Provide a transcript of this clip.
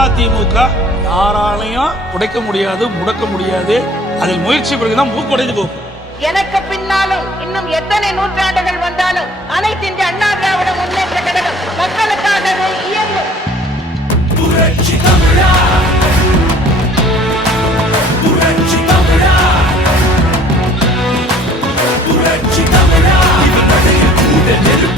அதிமுக யாராலையும் உடைக்க முடியாது, முடக்க முடியாது. அதில் முயற்சி பிறகுதான் மூக்குடைந்து போகும். எனக்கு பின்னாலும் இன்னும் எத்தனை நூற்றாண்டுகள் வந்தாலும் அனைத்து இந்திய அண்ணா திராவிட முன்னேற்ற கழகம் மக்களுக்காகவே இயங்கும். புரட்சி தமிழா, புரட்சி தமிழா, புரட்சி தமிழா, இவன் கூட